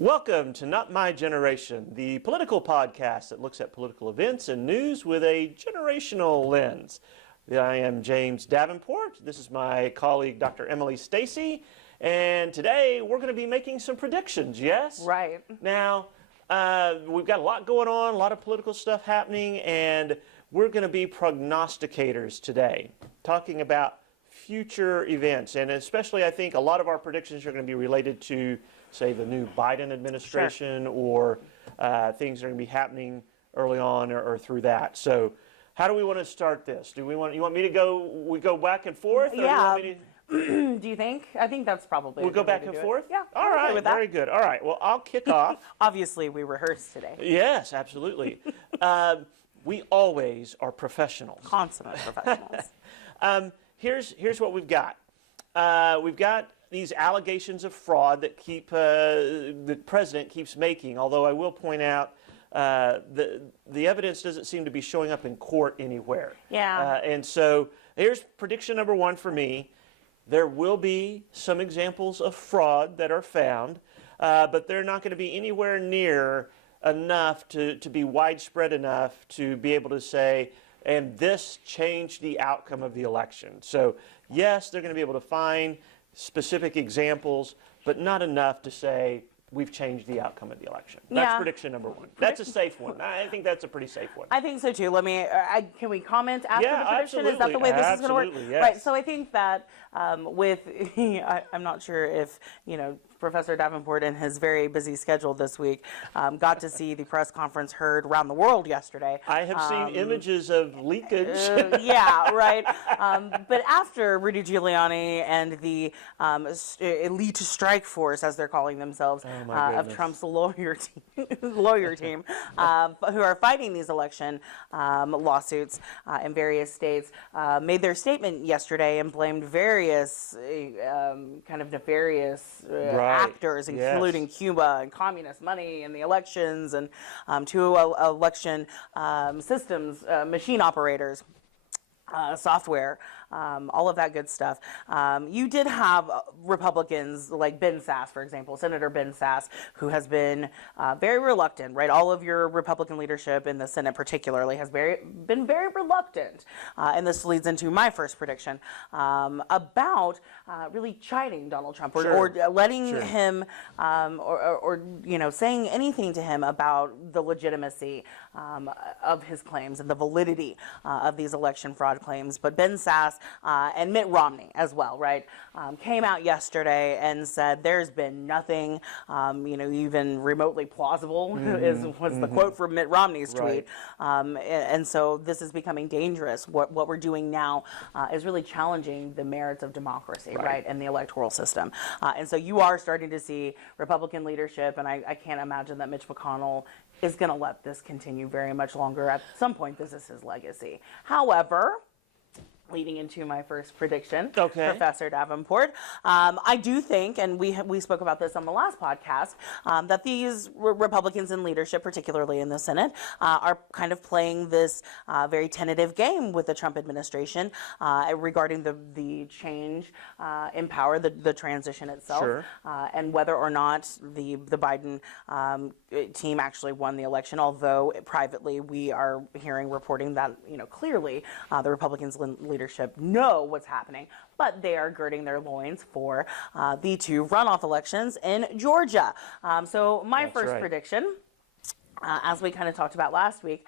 Welcome to Not My Generation, the political podcast that looks at political events and news with a generational lens. I am James Davenport. This is my colleague, Dr. Emily Stacey, and today we're going to be making some predictions, yes? Right. Now, we've got a lot going on, a lot of political stuff happening, and we're going to be prognosticators today, talking about future events, and especially I think a lot of our predictions are going to be related to, say, the new Biden administration or things that are going to be happening early on or through that. So how do we want to start this? You want me to go back and forth? Or Yeah. do you want me Do you think? I think that's probably we'll go back and forth? Yeah. All right, with that. very good. All right, well, I'll kick off. Obviously, we rehearsed today. Yes, absolutely. We always are professionals. Consummate professionals. Here's what we've got. We've got these allegations of fraud that the president keeps making, although I will point out the evidence doesn't seem to be showing up in court anywhere. Yeah. And so here's prediction number one for me. There will be some examples of fraud that are found, but they're not going to be anywhere near enough to be widespread enough to be able to say, and this changed the outcome of the election. So yes, they're going to be able to find specific examples, but not enough to say we've changed the outcome of the election. That's prediction number one. That's a safe one. I think that's a pretty safe one. I think so too. Let me. Can we comment after the prediction? Absolutely. Is that the way this is going to work? Yes. Right. So I think that with I'm not sure if Professor Davenport, in his very busy schedule this week, got to see the press conference heard around the world yesterday. I have seen images of leakage. Yeah, right. But after Rudy Giuliani and the elite strike force, as they're calling themselves, of Trump's lawyer team, who are fighting these election lawsuits in various states, made their statement yesterday and blamed various kind of nefarious actors, including Cuba and communist money in the elections and two election systems, machine operators, software, all of that good stuff. You did have Republicans like Ben Sasse, for example, Senator Ben Sasse, who has been very reluctant, right? All of your Republican leadership in the Senate particularly has been very reluctant. And this leads into my first prediction about really chiding Donald Trump or letting him or saying anything to him about the legitimacy of his claims and the validity of these election fraud claims. But Ben Sasse and Mitt Romney as well, right, came out yesterday and said there's been nothing, even remotely plausible, was the quote from Mitt Romney's tweet. And so this is becoming dangerous. What we're doing now is really challenging the merits of democracy, right, and the electoral system. And so you are starting to see Republican leadership, and I can't imagine that Mitch McConnell is going to let this continue very much longer. At some point, this is his legacy. However, leading into my first prediction, Professor Davenport, I do think, and we spoke about this on the last podcast, that these Republicans in leadership, particularly in the Senate, are kind of playing this very tentative game with the Trump administration regarding the change in power, the transition itself, and whether or not the Biden team actually won the election. Although privately we are hearing reporting that clearly the Republicans leadership know what's happening, but they are girding their loins for the two runoff elections in Georgia. So my first prediction, as we kind of talked about last week,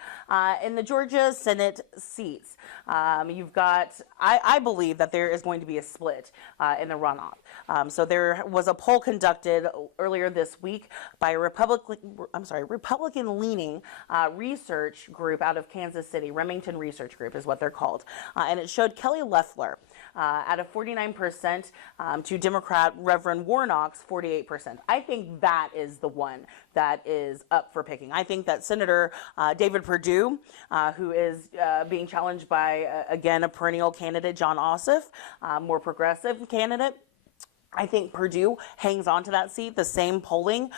in the Georgia Senate seats, you've got, I believe that there is going to be a split in the runoff. So there was a poll conducted earlier this week by a Republican-leaning research group out of Kansas City. Remington Research Group is what they're called. And it showed Kelly Loeffler at a 49% to Democrat Reverend Warnock's 48%. I think that is the one that is up for picking. I think that Senator David Perdue, who is being challenged by, again, a perennial candidate, John Ossoff, more progressive candidate, I think Purdue hangs on to that seat. The same polling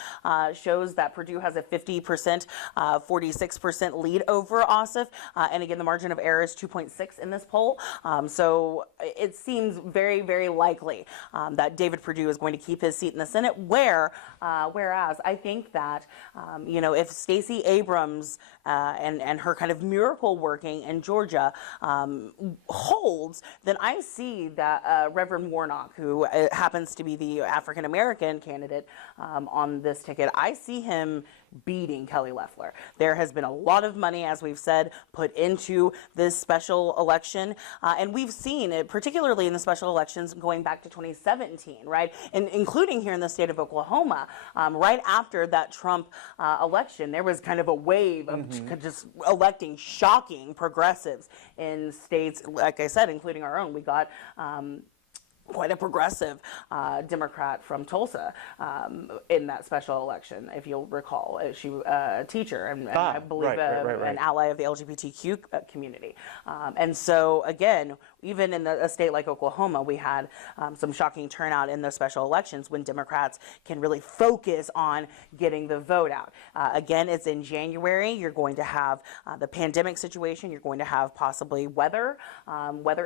shows that Purdue has a 50%, 46% lead over Ossoff. And again, the margin of error is 2.6 in this poll. So it seems very, very likely that David Perdue is going to keep his seat in the Senate. Whereas I think that, if Stacey Abrams and her kind of miracle working in Georgia holds, then I see that Reverend Warnock, who happens to be the African American candidate on this ticket, I see him beating Kelly Loeffler. There has been a lot of money, as we've said, put into this special election, and we've seen it, particularly in the special elections going back to 2017, right? And including here in the state of Oklahoma, right after that Trump election, there was kind of a wave of just electing shocking progressives in states, like I said, including our own. We got quite a progressive Democrat from Tulsa in that special election, if you'll recall. She was a teacher and I believe an ally of the LGBTQ community. And so, again, even in a state like Oklahoma, we had some shocking turnout in those special elections when Democrats can really focus on getting the vote out. Again, it's in January. You're going to have the situation. You're going to have possibly weather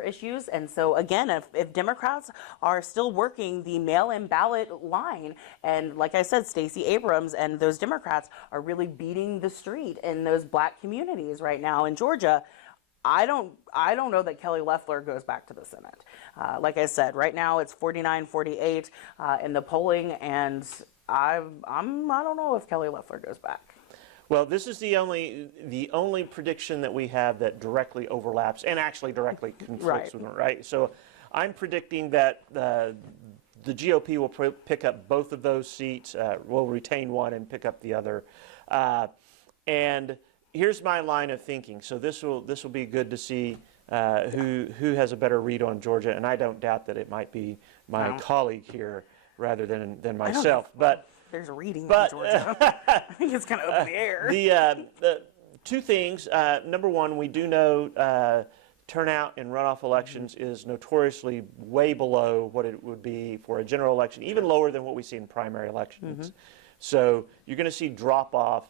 issues. And so, again, if Democrats are still working the mail-in ballot line, and like I said, Stacey Abrams and those Democrats are really beating the street in those black communities right now in Georgia, I don't know that Kelly Loeffler goes back to the Senate. Like I said, right now it's 49-48 in the polling, and I don't know if Kelly Loeffler goes back. Well, this is the only prediction that we have that directly overlaps and actually directly conflicts with them, right? So I'm predicting that the GOP will pick up both of those seats, will retain one and pick up the other. And here's my line of thinking. So this will be good to see who has a better read on Georgia, and I don't doubt that it might be my colleague here rather than myself. But there's a reading in Georgia. I think it's kind of up in the air. The two things. Number one, we do know turnout in runoff elections is notoriously way below what it would be for a general election, even lower than what we see in primary elections. So you're going to see drop-off.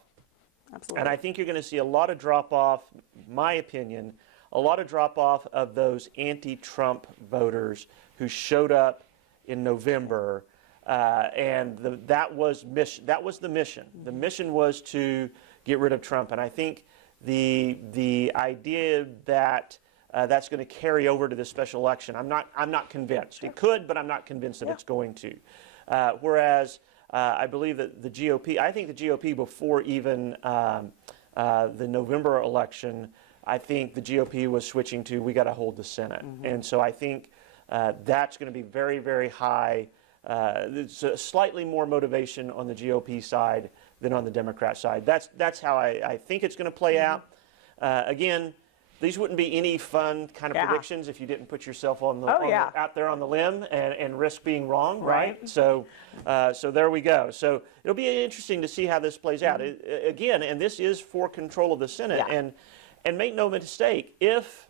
Absolutely. And I think you're going to see a lot of drop-off, my opinion, a lot of drop-off of those anti-Trump voters who showed up in November, and that was the mission. The mission was to get rid of Trump, and I think the idea that that's going to carry over to this special election, I'm not convinced. It could, but I'm not convinced that it's going to. Whereas I believe that the GOP, I think the GOP before even the November election, I think the GOP was switching to, we got to hold the Senate. And so I think that's going to be very, very high. There's slightly more motivation on the GOP side than on the Democrat side. That's how I think it's going to play out. Again, these wouldn't be any fun kind of predictions if you didn't put yourself on out there on the limb and risk being wrong, right? So there we go. So it'll be interesting to see how this plays out. Again, and this is for control of the Senate. And make no mistake, if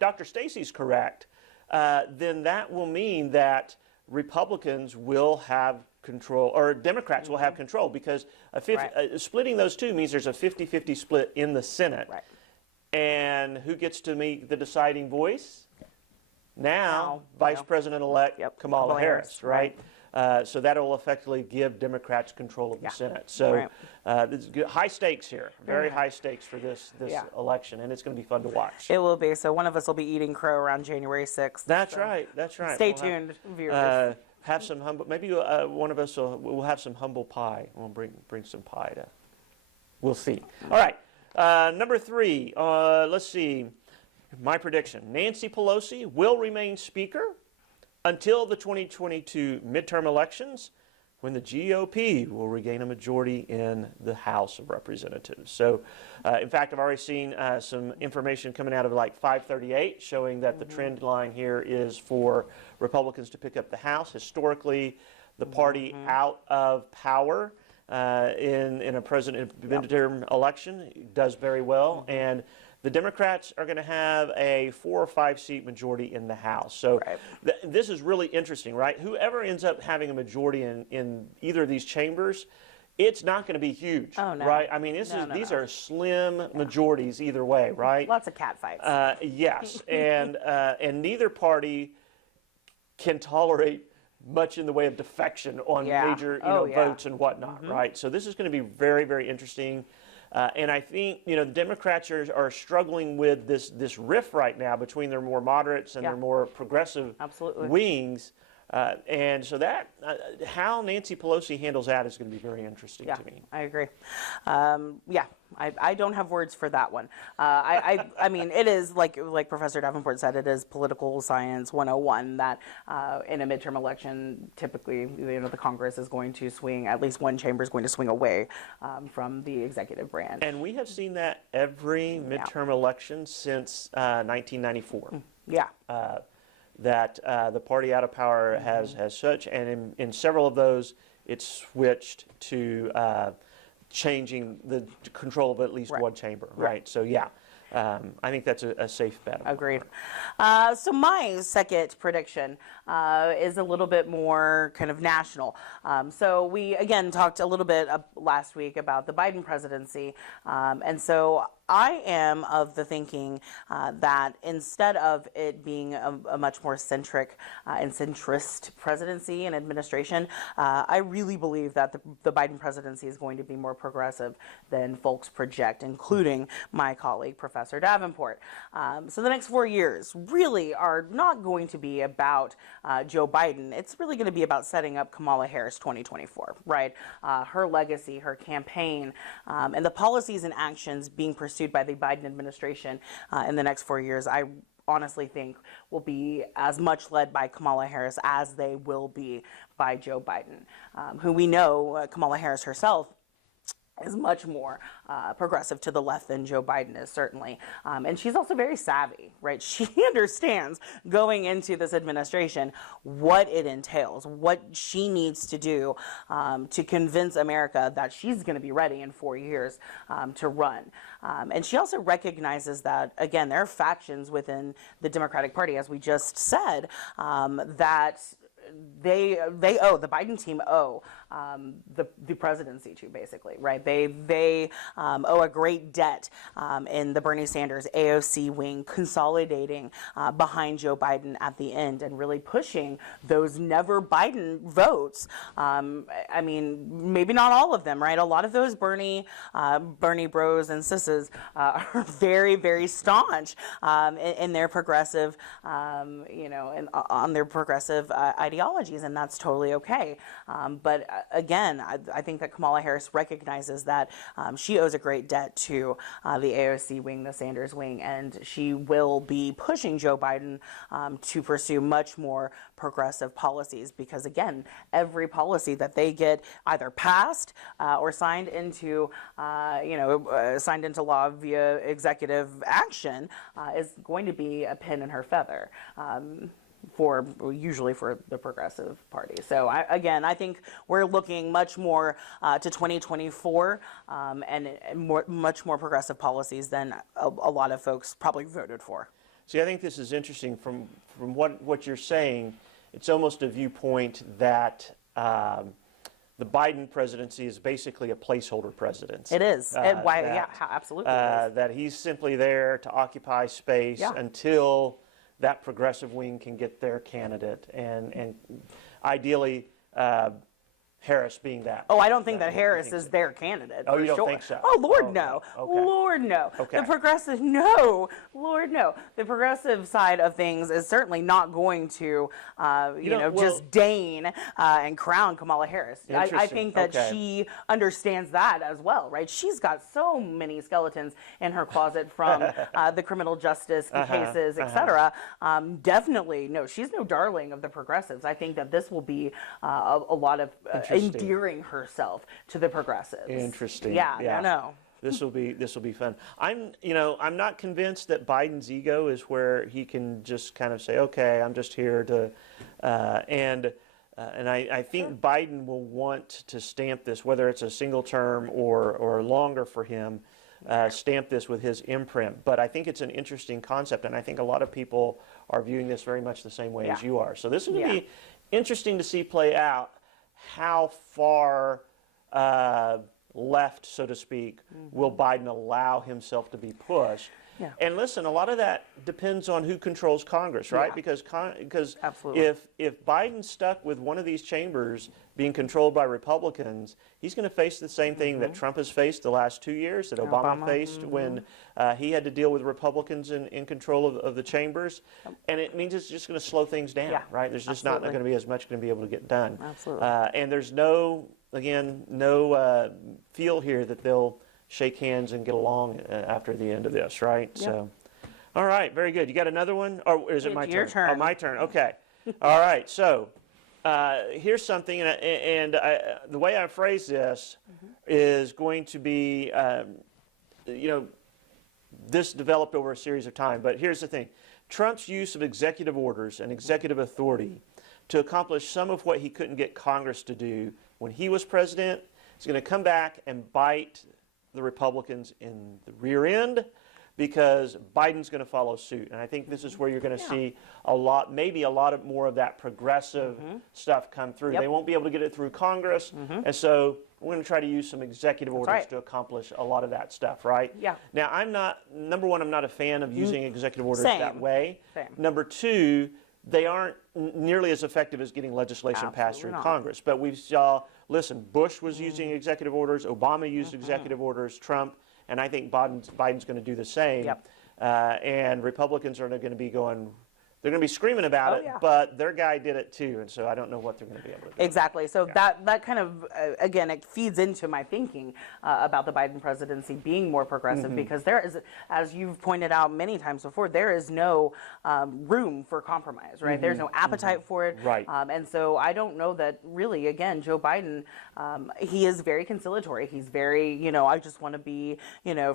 Dr. Stacey's correct, then that will mean that Republicans will have control, or Democrats will have control, because splitting those two means there's a 50-50 split in the Senate. Right. And who gets to make the deciding voice? Now, Vice President-elect Kamala Harris, right? So that will effectively give Democrats control of the Senate. So high stakes here, very high stakes for this election, and it's going to be fun to watch. It will be. So one of us will be eating crow around January 6th. That's right. That's right. Stay tuned, viewers. Have some humble. Maybe one of us will have some humble pie. We'll bring some pie to. We'll see. All right. Number 3, let's see, my prediction. Nancy Pelosi will remain Speaker until the 2022 midterm elections, when the GOP will regain a majority in the House of Representatives. So, in fact, I've already seen some information coming out of like 538 showing that the trend line here is for Republicans to pick up the House. Historically, the party out of power in a midterm election does very well, and the Democrats are going to have a 4 or 5 seat majority in the House. So this is really interesting, right? Whoever ends up having a majority in either of these chambers, it's not going to be huge, right? I mean, these are slim majorities either way, right? Lots of cat fights. Yes, and neither party can tolerate much in the way of defection on major votes and whatnot, right? So this is going to be very, very interesting. And I think, the Democrats are struggling with this rift right now between their more moderates and their more progressive wings. And so that how Nancy Pelosi handles that is going to be very interesting to me. I agree. I don't have words for that one. I mean, it is like Professor Davenport said, it is political science 101 that in a midterm election, typically, the Congress is going to swing, at least one chamber is going to swing away from the executive branch. And we have seen that every midterm election since 1994. That the party out of power has such, and in several of those, it's switched to changing the control of at least one chamber, right? So I think that's a safe bet. Agreed. So my second prediction is a little bit more kind of national. So we, again, talked a little bit last week about the Biden presidency. And so I am of the thinking that instead of it being a much more centric and centrist presidency and administration, I really believe that the Biden presidency is going to be more progressive than folks project, including my colleague, Professor Davenport. So the next 4 years really are not going to be about Joe Biden. It's really going to be about setting up Kamala Harris 2024, right? Her legacy, her campaign, and the policies and actions being pursued by the Biden administration in the next 4 years, I honestly think will be as much led by Kamala Harris as they will be by Joe Biden, who we know, Kamala Harris herself, is much more progressive to the left than Joe Biden is, certainly. And she's also very savvy, right? She understands going into this administration what it entails, what she needs to do to convince America that she's going to be ready in 4 years to run. And she also recognizes that, again, there are factions within the Democratic Party, as we just said, that the Biden team owe the presidency to, basically, right? They owe a great debt in the Bernie Sanders AOC wing, consolidating behind Joe Biden at the end and really pushing those never Biden votes. I mean, maybe not all of them, right? A lot of those Bernie bros and sisses are very, very staunch in their progressive, on their progressive ideologies, and that's totally okay. But again, I think that Kamala Harris recognizes that she owes a great debt to the AOC wing, the Sanders wing, and she will be pushing Joe Biden to pursue much more progressive policies, because again, every policy that they get either passed or signed into law via executive action is going to be a pin in her feather. Usually for the progressive party. So I think we're looking much more to 2024 and much more progressive policies than a lot of folks probably voted for. See, I think this is interesting from what you're saying. It's almost a viewpoint that the Biden presidency is basically a placeholder presidency. It is. Absolutely. That he's simply there to occupy space until that progressive wing can get their candidate, and ideally Harris being that. Oh, I don't think that Harris is their candidate. Oh, you don't sure. think so? Oh, Lord, no. Okay. Lord, no. Okay. The progressive, no. Lord, no. The progressive side of things is certainly not going to, just deign and crown Kamala Harris. I think that she understands that as well, right? She's got so many skeletons in her closet from the criminal justice cases, etc. Definitely, no, she's no darling of the progressives. I think that this will be a lot of endearing herself to the progressives. Interesting. Yeah. I know. This will be fun. I'm not convinced that Biden's ego is where he can just kind of say, okay, I'm just here to, and I think Biden will want to stamp this, whether it's a single term or longer for him. stamp this with his imprint. But I think it's an interesting concept, and I think a lot of people are viewing this very much the same way as you are. So this is going to be interesting to see play out how far left, so to speak, will Biden allow himself to be pushed. Yeah. And listen, a lot of that depends on who controls Congress, right? Yeah. Because Absolutely. if Biden's stuck with one of these chambers being controlled by Republicans, he's going to face the same thing that Trump has faced the last 2 years, that Obama faced when he had to deal with Republicans in control of the chambers. And it means it's just going to slow things down, right? There's just not going to be as much going to be able to get done. Absolutely. And there's no feel here that they'll shake hands and get along after the end of this, right? Yep. So, all right, very good. You got another one? Or is it my Your turn? turn. Oh, my turn. Okay. All right. So, here's something, the way I phrase this is going to be, this developed over a series of time. But here's the thing: Trump's use of executive orders and executive authority to accomplish some of what he couldn't get Congress to do when he was president is going to come back and bite the Republicans in the rear end, because Biden's going to follow suit. And I think this is where you're going to see maybe a lot more of that progressive stuff come through. Yep. They won't be able to get it through Congress. And so we're going to try to use some executive orders to accomplish a lot of that stuff, right? Yeah. Now, number one, I'm not a fan of using executive orders that way. Same. Number two, they aren't nearly as effective as getting legislation passed through Congress. But we saw, listen, Bush was using executive orders, Obama used executive orders, Trump, and I think Biden's going to do the same. Yep. And Republicans are going to be they're going to be screaming about it, but their guy did it too, and so I don't know what they're going to be able to do. Exactly. So that kind of, again, it feeds into my thinking about the Biden presidency being more progressive, because there is, as you've pointed out many times before, there is no room for compromise, right? There's no appetite for it. Right. And so I don't know that really, again, Joe Biden, he is very conciliatory. He's very, I just want to be,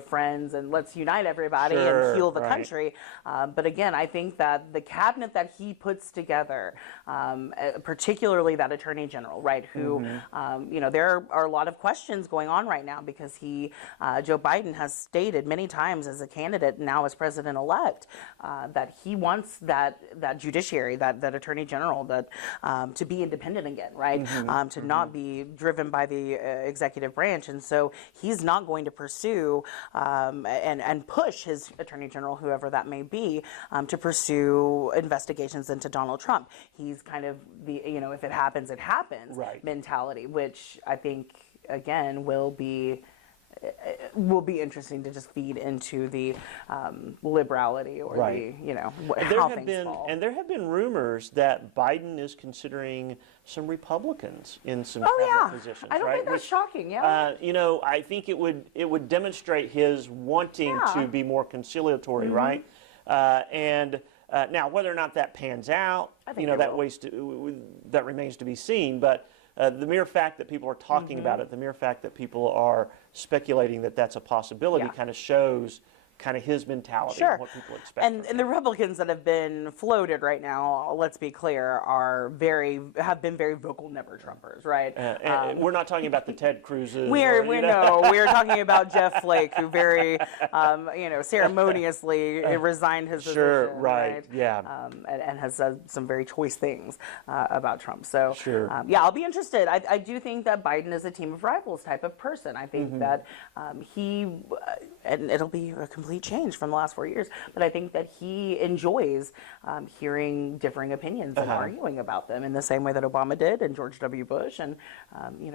friends and let's unite everybody and heal the country. But again, I think that the cabinet that he puts together, particularly that attorney general, right, who, there are a lot of questions going on right now because Joe Biden has stated many times as a candidate, now as president-elect, that he wants that judiciary, that attorney general, to be independent again, right, to not be driven by the executive branch. And so he's not going to pursue and push his attorney general, whoever that may be, to pursue investigations into Donald Trump. He's kind of the, if it happens, it happens mentality, which I think, again, will be interesting to just feed into the liberality or the, how things fall. And there have been rumors that Biden is considering some Republicans in some cabinet positions. I don't think that's shocking. I think it would demonstrate his wanting to be more conciliatory, right? Now, whether or not that pans out, that remains to be seen. But the mere fact that people are talking about it, the mere fact that people are speculating that that's a possibility, kind of shows kind of his mentality and what people expect. And the Republicans that have been floated right now, let's be clear, have been very vocal never Trumpers, right? And we're not talking about the Ted Cruzes. We're talking about Jeff Flake, who very, ceremoniously resigned his position. Sure, right, yeah. And has said some very choice things about Trump. So, sure. I'll be interested. I do think that Biden is a team of rivals type of person. I think that and it'll be a complete change from the last 4 years, but I think that he enjoys hearing differing opinions and arguing about them in the same way that Obama did and George W. Bush and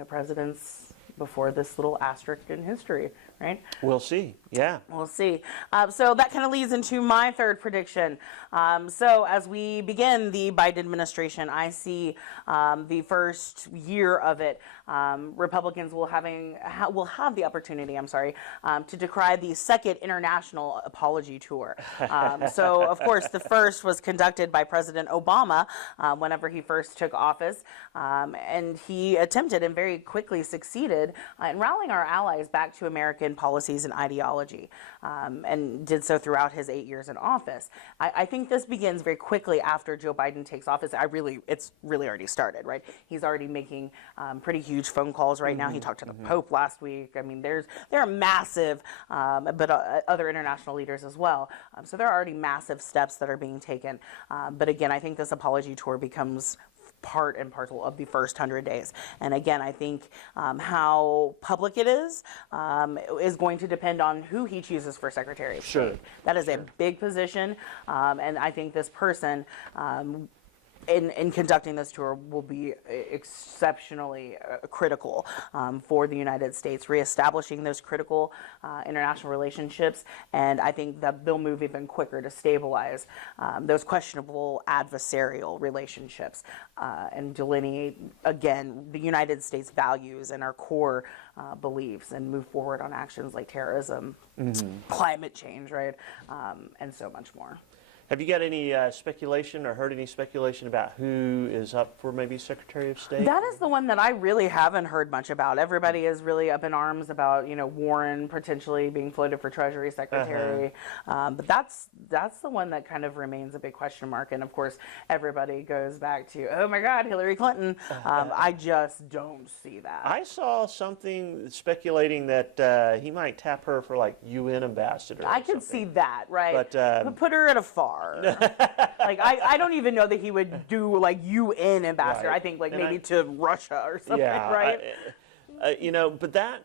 presidents before this little asterisk in history, right? We'll see. Yeah. We'll see. So that kind of leads into my third prediction. So as we begin the Biden administration, I see the first year of it, Republicans will have the opportunity, to decry the second international apology tour. So, of course, the first was conducted by President Obama whenever he first took office, and he attempted and very quickly succeeded invested in rallying our allies back to American policies and ideology, and did so throughout his 8 years in office. I think this begins very quickly after Joe Biden takes office. It's really already started, right? He's already making pretty huge phone calls right now. He talked to the Pope last week. I mean, there are massive, but other international leaders as well. So there are already massive steps that are being taken. But again, I think this apology tour becomes part and parcel of the first 100 days. And again, I think how public it is going to depend on who he chooses for Secretary of State. That is a big position. And I think this person, in conducting this tour, will be exceptionally critical for the United States, reestablishing those critical international relationships. And I think that they'll move even quicker to stabilize those questionable adversarial relationships and delineate, again, the United States values and our core beliefs, and move forward on actions like terrorism, climate change, right, and so much more. Have you got any speculation or heard any speculation about who is up for maybe Secretary of State? That is the one that I really haven't heard much about. Everybody is really up in arms about, Warren potentially being floated for Treasury Secretary. But that's the one that kind of remains a big question mark. And of course, everybody goes back to, oh my God, Hillary Clinton. I just don't see that. I saw something speculating that he might tap her for like UN ambassador. I could see that, right? But put her at a far. Like I don't even know that he would do like UN ambassador. Right. I think maybe to Russia or something, right? But that,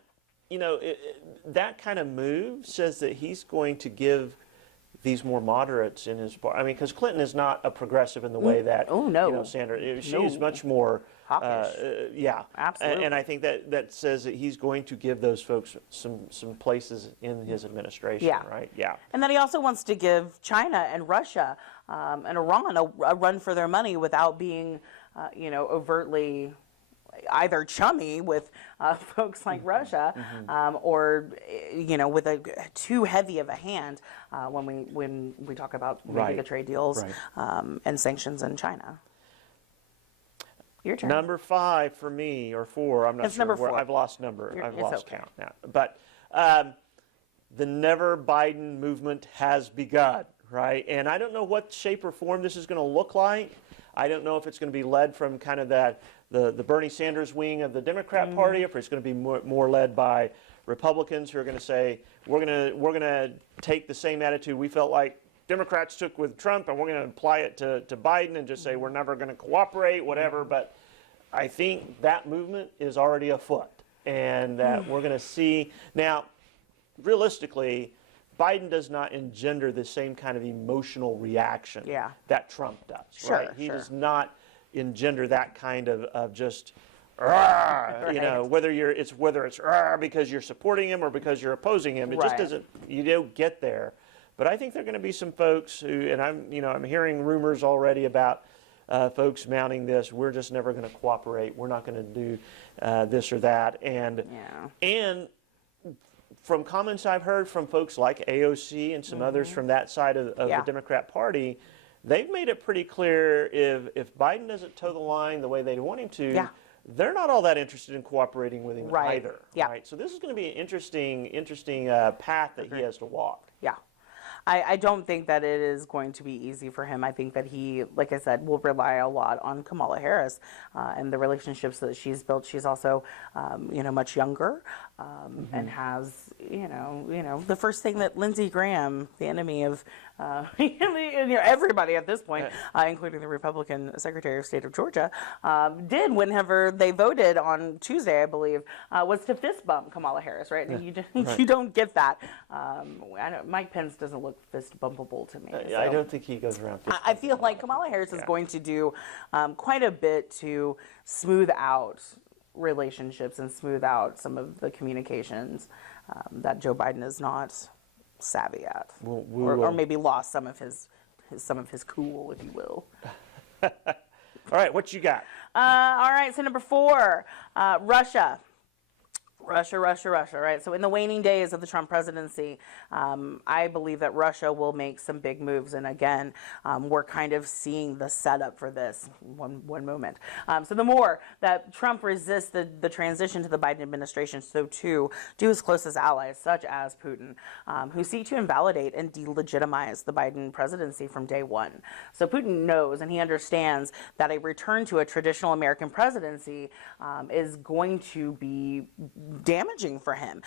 that kind of move says that he's going to give these more moderates in his party. I mean, because Clinton is not a progressive in the way that Sandra. She's much more hawkish. Absolutely. And I think that says that he's going to give those folks some places in his administration. Right. Yeah. And then he also wants to give China and Russia and Iran a run for their money without being, overtly either chummy with folks like Russia, or with too heavy of a hand when we talk about maybe the trade deals and sanctions in China. Your turn. Number 5 for me, or 4. I'm not it's sure. Number 4. I've lost number. I've lost count now. But the Never Biden movement has begun, right? And I don't know what shape or form this is going to look like. I don't know if it's going to be led from kind of the Bernie Sanders wing of the Democrat Party, or if it's going to be more led by Republicans who are going to say we're going to take the same attitude we felt like Democrats took with Trump, and we're going to apply it to Biden and just say we're never going to cooperate, whatever. But I think that movement is already afoot, and that we're going to see now. Realistically, Biden does not engender the same kind of emotional reaction that Trump does. Right? He does not engender that kind of just, whether it's because you're supporting him or because you're opposing him. It just doesn't. You don't get there. But I think there are going to be some folks who, and I'm hearing rumors already about folks mounting this. We're just never going to cooperate. We're not going to do this or that. And from comments I've heard from folks like AOC and some others from that side of the Democrat Party, they've made it pretty clear if Biden doesn't toe the line the way they want him to, they're not all that interested in cooperating with him either. Right? So this is going to be an interesting path that he has to walk. Yeah. I don't think that it is going to be easy for him. I think that he, like I said, will rely a lot on Kamala Harris and the relationships that she's built. She's also, much younger and has, the first thing that Lindsey Graham, the enemy of everybody at this point, including the Republican Secretary of State of Georgia, did whenever they voted on Tuesday, I believe, was to fist bump Kamala Harris, right? You don't get that. Mike Pence doesn't look fist bumpable to me. So. I don't think he goes around fist I feel like Kamala Harris is going to do quite a bit to smooth out relationships and smooth out some of the communications that Joe Biden is not savvy at, or maybe lost some of his cool, if you will. All right, what you got? All right, so number 4, Russia. Russia, Russia, Russia, right? So in the waning days of the Trump presidency, I believe that Russia will make some big moves. And again, we're kind of seeing the setup for this. One moment. So the more that Trump resists the transition to the Biden administration, so too do his closest allies, such as Putin, who seek to invalidate and delegitimize the Biden presidency from day one. So Putin knows and he understands that a return to a traditional American presidency is going to be damaging for him.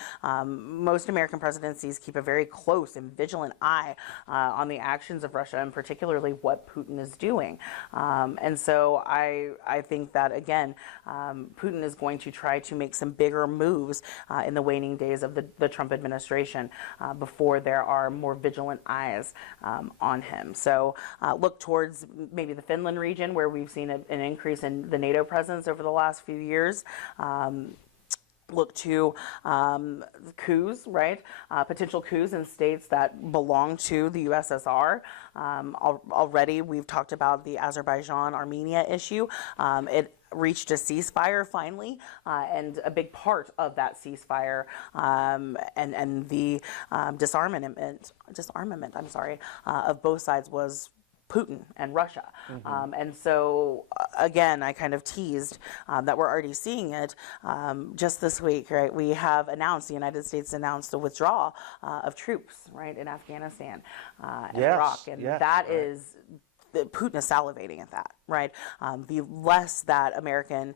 Most American presidencies keep a very close and vigilant eye on the actions of Russia and particularly what Putin is doing. And so I think that, again, Putin is going to try to make some bigger moves in the waning days of the Trump administration before there are more vigilant eyes on him. So look towards maybe the Finland region where we've seen an increase in the NATO presence over the last few years. Look to coups, right? Potential coups in states that belong to the USSR. Already, we've talked about the Azerbaijan-Armenia issue. It reached a ceasefire finally, and a big part of that ceasefire and the disarmament, of both sides was Putin and Russia. And so, again, I kind of teased that we're already seeing it just this week, right? We have announced, the United States announced a withdrawal of troops, right, in Afghanistan and Iraq. And that is, Putin is salivating at that, right? The less that American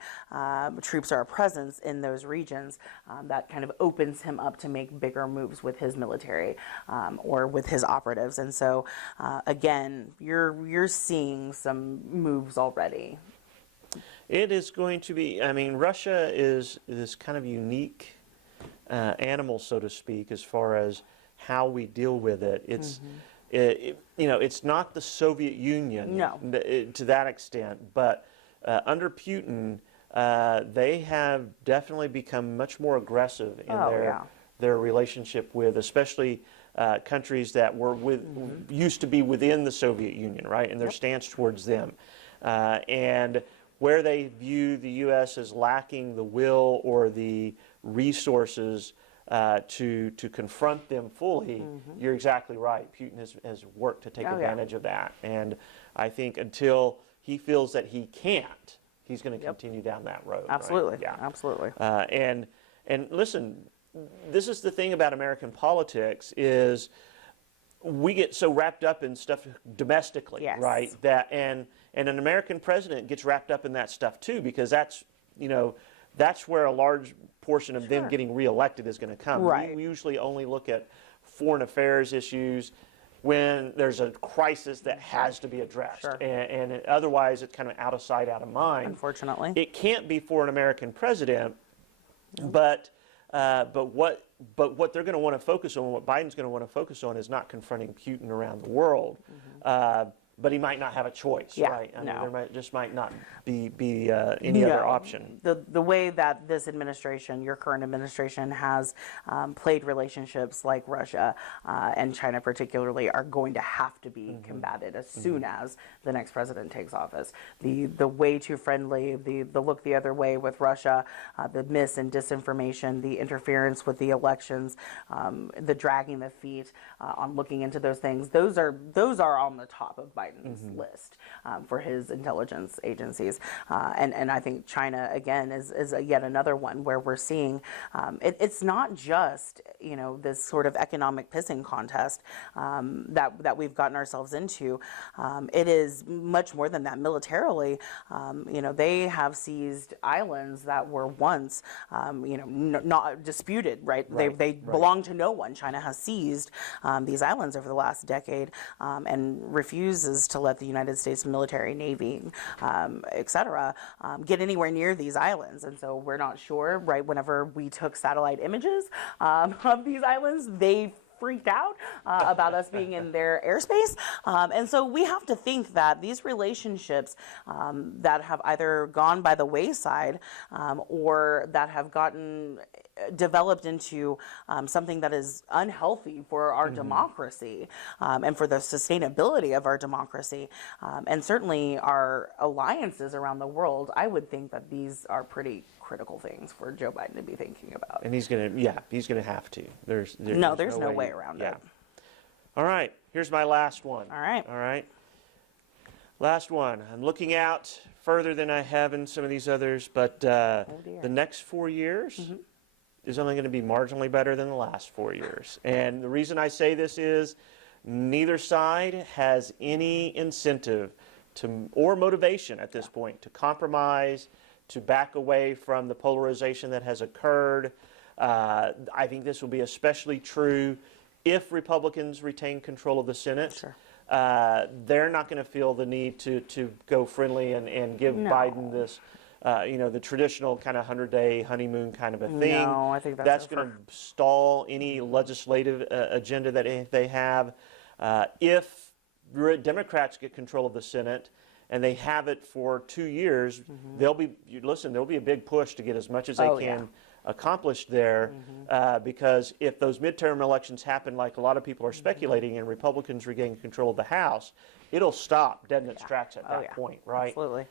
troops are a presence in those regions, that kind of opens him up to make bigger moves with his military or with his operatives. And so, again, you're seeing some moves already. It is going to be, I mean, Russia is this kind of unique animal, so to speak, as far as how we deal with it. It's it's not the Soviet Union to that extent, but under Putin, they have definitely become much more aggressive in their relationship with, especially countries that were used to be within the Soviet Union, right, and their stance towards them, and where they view the U.S. as lacking the will or the resources to confront them fully. You're exactly right. Putin has worked to take advantage of that. And I think until he feels that he can't, he's going to continue down that road. Absolutely. Right? Yeah. Absolutely. And listen, this is the thing about American politics is we get so wrapped up in stuff domestically, right? That and an American president gets wrapped up in that stuff too, because that's where a large portion of them getting reelected is going to come. Right. We usually only look at foreign affairs issues when there's a crisis that has to be addressed. And otherwise, it's kind of out of sight, out of mind. Unfortunately. It can't be for an American president, but what they're going to want to focus on, what Biden's going to want to focus on, is not confronting Putin around the world. But he might not have a choice, right? I mean, there just might not be any other option. The way that this administration, your current administration, has played relationships like Russia and China particularly are going to have to be combated as soon as the next president takes office. The way too friendly, the look the other way with Russia, the mis and disinformation, the interference with the elections, the dragging the feet on looking into those things, those are on the top of Biden's list for his intelligence agencies. And I think China, again, is yet another one where we're seeing it's not just, this sort of economic pissing contest that we've gotten ourselves into. It is much more than that. Militarily, they have seized islands that were once, not disputed, right? They belong to no one. China has seized these islands over the last decade and refuses to let the United States military, Navy, etc., get anywhere near these islands. And so we're not sure, right? Whenever we took satellite images of these islands, they freaked out about us being in their airspace. And so we have to think that these relationships that have either gone by the wayside or that have gotten developed into something that is unhealthy for our democracy and for the sustainability of our democracy, and certainly our alliances around the world. I would think that these are pretty critical things for Joe Biden to be thinking about. And he's going to have to. There's no way around it. All right, here's my last one. All right. All right. Last one. I'm looking out further than I have in some of these others, but the next 4 years is only going to be marginally better than the last 4 years. And the reason I say this is neither side has any incentive or motivation at this point to compromise, to back away from the polarization that has occurred. I think this will be especially true if Republicans retain control of the Senate. Sure. They're not going to feel the need to go friendly and give Biden this, the traditional kind of 100-day honeymoon kind of a thing. No, I think that's going to stall any legislative agenda that they have. If Democrats get control of the Senate and they have it for 2 years, there'll be a big push to get as much as they can accomplished there, because if those midterm elections happen like a lot of people are speculating and Republicans regain control of the House, it'll stop dead in its tracks at that point, right? Absolutely.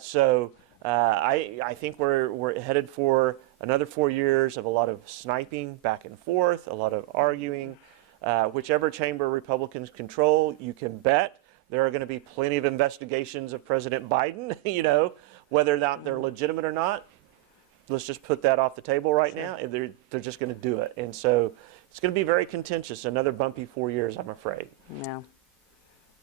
So I think we're headed for another 4 years of a lot of sniping back and forth, a lot of arguing. Whichever chamber Republicans control, you can bet there are going to be plenty of investigations of President Biden, whether or not they're legitimate or not. Let's just put that off the table right now. They're just going to do it. And so it's going to be very contentious. Another bumpy 4 years, I'm afraid. Yeah.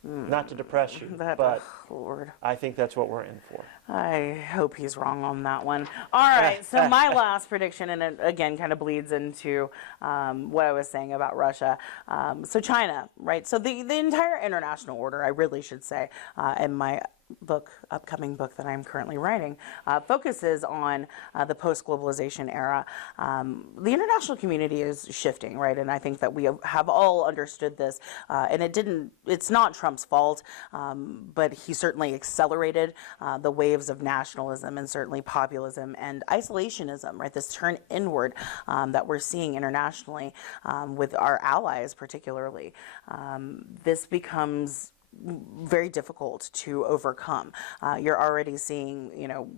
Not to depress you, but Lord. I think that's what we're in for. I hope he's wrong on that one. All right, so my last prediction, and it again kind of bleeds into what I was saying about Russia. China, right? So the entire international order, I really should say, in my upcoming book that I'm currently writing, focuses on the post-globalization era. The international community is shifting, right? And I think that we have all understood this. And it's not Trump's fault, but he certainly accelerated the waves of nationalism and certainly populism and isolationism, right? This turn inward that we're seeing internationally with our allies particularly. This becomes very difficult to overcome. You're already seeing,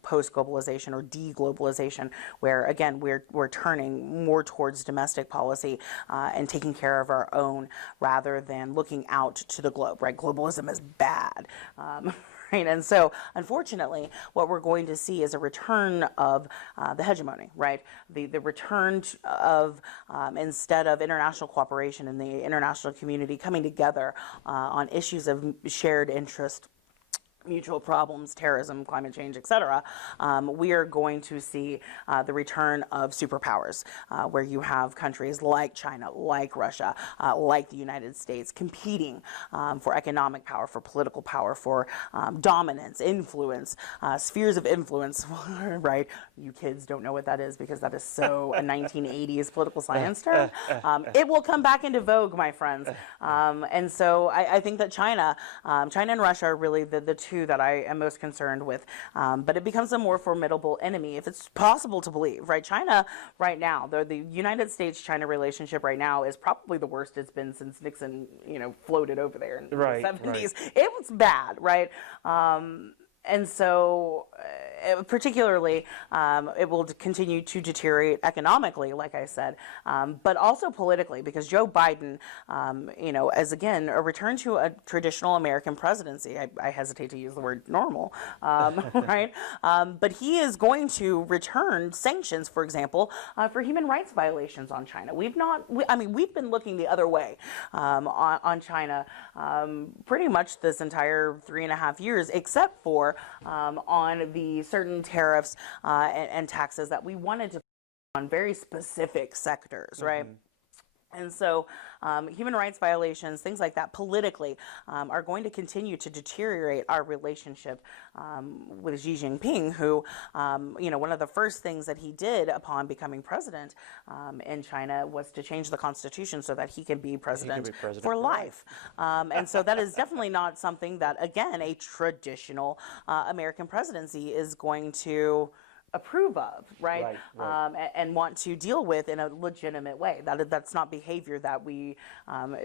post-globalization or de-globalization, where again we're turning more towards domestic policy and taking care of our own rather than looking out to the globe. Right? Globalism is bad. Right? And so, unfortunately, what we're going to see is a return of the hegemony, right? The return of, instead of international cooperation and the international community coming together on issues of shared interest, mutual problems, terrorism, climate change, etc., we are going to see the return of superpowers, where you have countries like China, like Russia, like the United States, competing for economic power, for political power, for dominance, influence, spheres of influence, right? You kids don't know what that is because that is so a 1980s political science term. It will come back into vogue, my friends. And so I think that China and Russia are really the two that I am most concerned with, but it becomes a more formidable enemy if it's possible to believe, right? China right now, the United States-China relationship right now is probably the worst it's been since Nixon, floated over there in the 70s. Right. It was bad, right? And so, particularly, it will continue to deteriorate economically, like I said, but also politically, because Joe Biden, as again, a return to a traditional American presidency. I hesitate to use the word normal, right? But he is going to return sanctions, for example, for human rights violations on China. We've been looking the other way on China pretty much this entire 3.5 years, except for on the certain tariffs and taxes that we wanted to put on very specific sectors, right? And so human rights violations, things like that, politically, are going to continue to deteriorate our relationship with Xi Jinping, who, one of the first things that he did upon becoming president in China was to change the constitution so that he can be president for life. And so that is definitely not something that, again, a traditional American presidency is going to approve of, right? Right. And want to deal with in a legitimate way. That's not behavior that we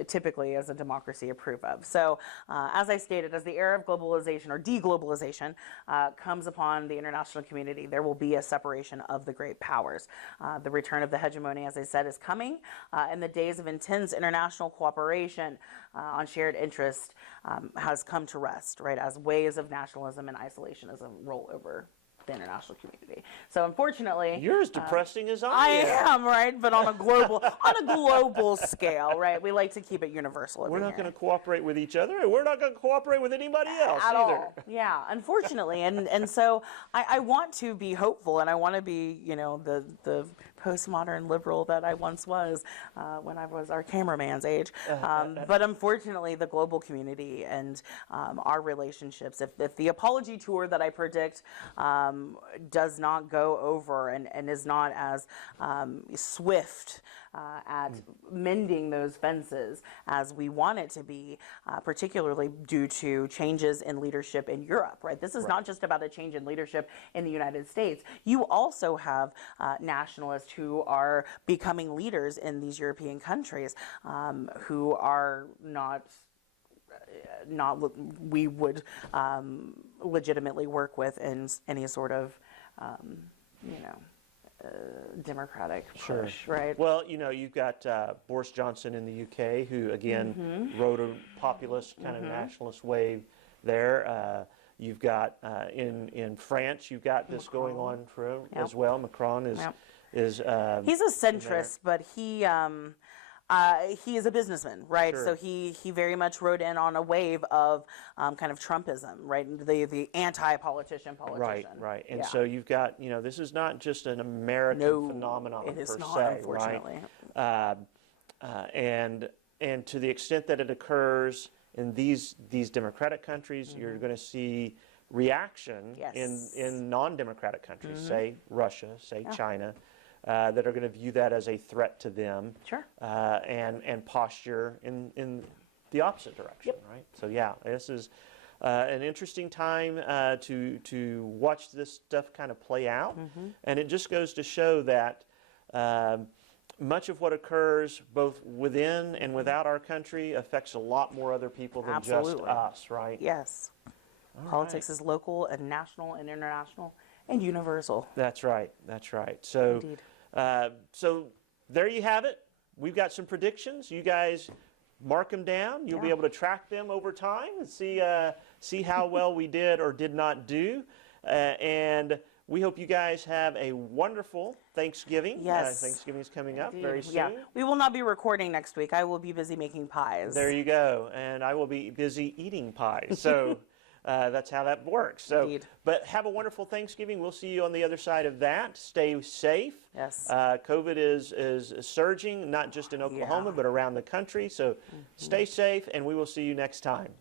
typically as a democracy approve of. So as I stated, as the era of globalization or deglobalization comes upon the international community, there will be a separation of the great powers. The return of the hegemony, as I said, is coming, and the days of intense international cooperation on shared interest has come to rest, right, as waves of nationalism and isolationism roll over the international community. So unfortunately, you're as depressing as I am, right? But on a global scale, right? We like to keep it universal. We're not going to cooperate with each other, and we're not going to cooperate with anybody else at either. All. Yeah, unfortunately, and so I want to be hopeful, and I want to be, the postmodern liberal that I once was when I was our cameraman's age. But unfortunately, the global community and our relationships, if the apology tour that I predict does not go over and is not as swift at mending those fences as we want it to be, particularly due to changes in leadership in Europe, right? This is not just about a change in leadership in the United States. You also have nationalists who are becoming leaders in these European countries who are not we would legitimately work with in any sort of democratic push, right? Well, you've got Boris Johnson in the UK, who again rode a populist kind of nationalist wave there. You've got in France, you've got this going on as well. Macron is he's a centrist, but he is a businessman, right? Sure. So he very much rode in on a wave of kind of Trumpism, right? The anti-politician politician. Right. And so you've got, this is not just an American phenomenon it is per not, se, unfortunately. right? And to the extent that it occurs in these democratic countries, you're going to see reaction in non-democratic countries, say Russia, say China. That are going to view that as a threat to them, and posture in the opposite direction, right? So this is an interesting time to watch this stuff kind of play out, and it just goes to show that much of what occurs both within and without our country affects a lot more other people than just us, right? Yes. Politics is local and national and international and universal. That's right. So. Indeed. So there you have it. We've got some predictions. You guys mark them down. You'll be able to track them over time and see how well we did or did not do. And we hope you guys have a wonderful Thanksgiving. Yes. Thanksgiving is coming up very soon. Yeah. We will not be recording next week. I will be busy making pies. There you go. And I will be busy eating pies. So that's how that works. So, Indeed. But have a wonderful Thanksgiving. We'll see you on the other side of that. Stay safe. Yes. COVID is surging, not just in Oklahoma, but around the country. So stay safe, and we will see you next time.